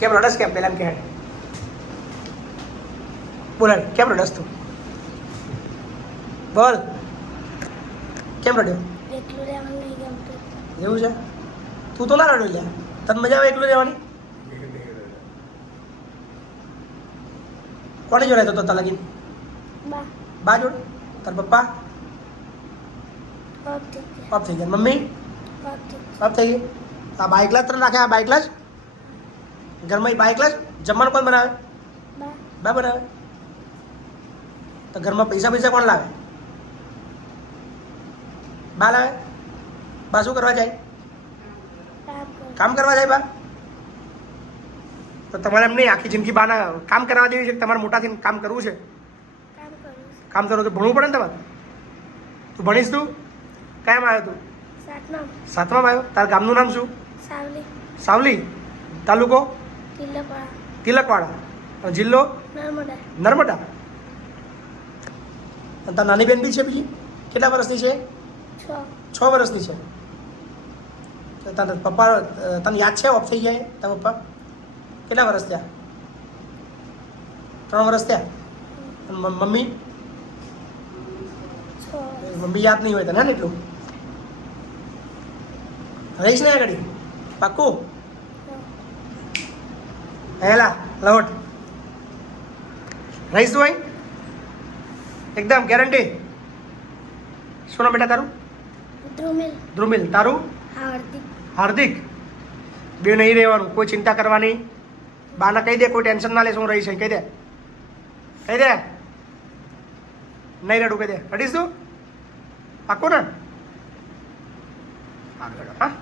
કેમ રડસ કેમ પેલા એમ કે બોલાડ કેમ રડસ તું બોલ કેમ રડ્યો એકલું રહેવાનું નહીં ગમતું. એવું છે તું તો ના રડ્યો લ્યા તને મજા આવે એકલું રહેવાની કોને જોડે તો તા લગીન બા બા જોડે તાર પપ્પા ઓફ થઈ ગયા. પાપ થઈ ગયા મમ્મી ઓફ થઈ ગયા. પાપ થઈ ગઈ આ બાઇક જ તને રાખે આ બાઇક જ ઘરમાં એ બાઇક જ જમવાનું કોણ બનાવે બા બા બનાવે તો ઘરમાં પૈસા કોણ લાવે બા લાવે બા શું કરવા જાય કામ કરું. કામ કરવા જાય બા તો તમારે એમ નહીં આખી જિંદગી બાના કામ કરવા દેવી છે કે તમારે મોટા થઈને કામ કરવું છે કામ કરું. કામ કરવું તો ભણવું પડે ને તમારે તું ભણીશ તું કયામાં આવ્યો તું સાતમા સાતમામાં આવ્યો તારા ગામનું નામ શું સાવલી સાવલી તાલુકો તિલકવાળા તિલકવાડા અને જિલ્લો નર્મદા નર્મદા અને તાર નાની બેન બી છે બીજી કેટલા વર્ષની છે 6 6 વર્ષની છે તો તારા પપ્પા તને યાદ છે ઓફ થઈ જાય તારા પપ્પા કેટલા વર્ષ થયા 3 વર્ષ થયા અને મમ્મી 6 મમ્મી યાદ નહીં હોય તને ને એટલું રહીશ ને આગળ પાક્કું હેલા લવટ રહીશ તું અહીં એકદમ ગેરંટી શું નામ બેટા તારું ધ્રુમિલ ધ્રુમિલ તારું હાર્દિક હાર્દિક બે નહીં રહેવાનું કોઈ ચિંતા કરવાની બાના કહી દે કોઈ ટેન્શન ના લે શું રહીશ કહી દે નહીં રડું કહી દે રડીશ તું પાક્કું ને હા